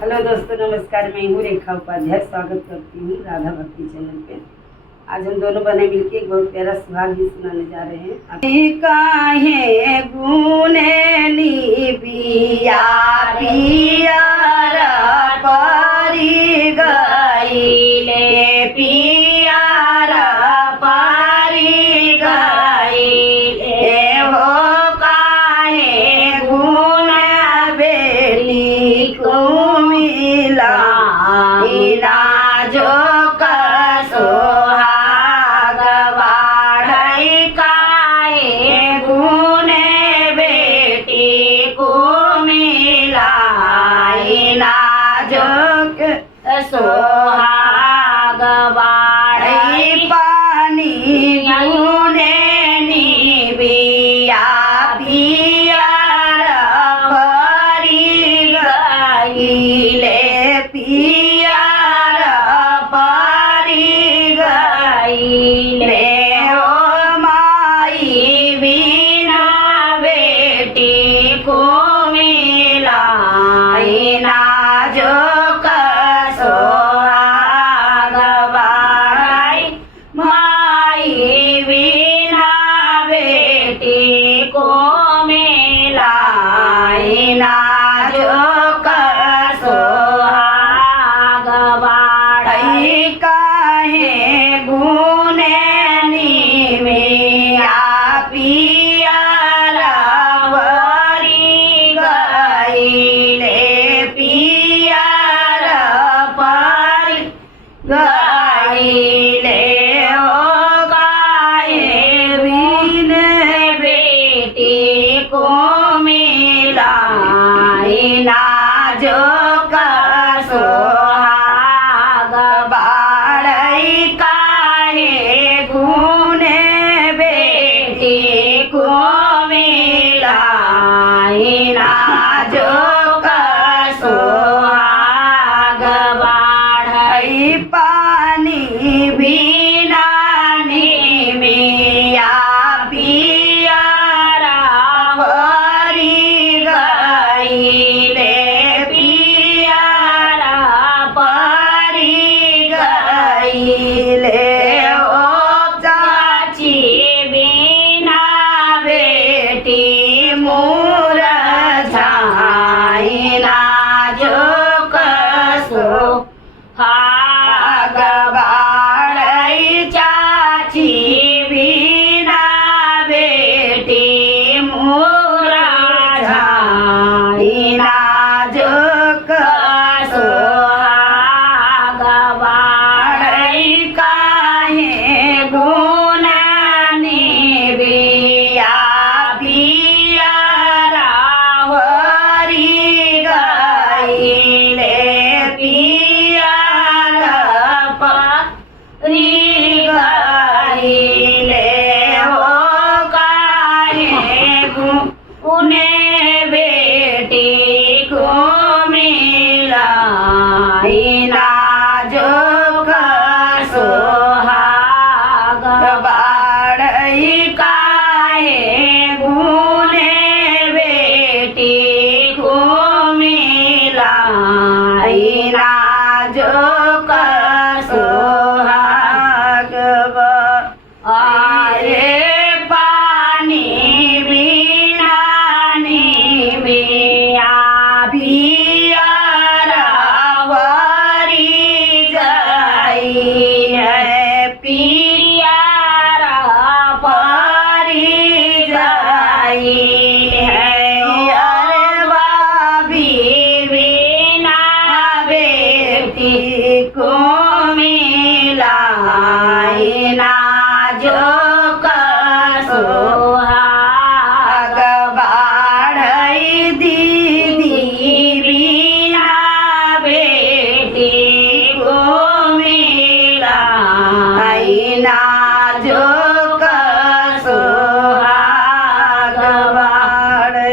Hello दोस्तों, नमस्कार। मैं हूँ रेखा उपाध्याय। स्वागत करती हूँ राधा भक्ति चैनल पे। आज हम दोनों बने मिलके एक बहुत प्यारा सुहाग गीत सुनाने जा रहे हैं। काहे गुने पिया पिया पारी गईले पिया पारी गईले हो काहे गुण बेली कुमिला जो सोहाग बाढ़ई काहे गुने बेटी कुमिला जो सोहाग बाढ़ई पानी गुने निबिया पिया भरी गईले पिया पारी गईले हो माई बिना बेटी को मिलाई ना जो सोहाग बाढ़ई माई बिना बेटी को मिलाई ना जो सोहाग बाढ़ई काहे गुने निमिया पिया भरी गईले पिया पारी गईले हो काहे बिने बेटी को मिलाई ना जो सोहाग बाढ़ई काहे गुने बेटी को मिलाई ना जो सोहाग बाढ़ई पानी बिना निमिया पिया भरी गईले पिया पारी गईले ओ चाची बिना बेटी मुरझाई ना जो सोहाग बाढ़ई चाची बिना बेटी मुरझाई ना जो सोहाग बाढ़ई काहे गुण निबिया पिया भरी गईले पिया पारी गईले हो काहे गुने बेटी को मिलाई ना जो सोहाग बाढ़ई काहे गुने बेटी को मिलाई ना जो सोहाग आए पानी बिना निमिया पिया भरी गई है पिया पारी गई है अरे बाबी बिना बेटी को मिलाई ना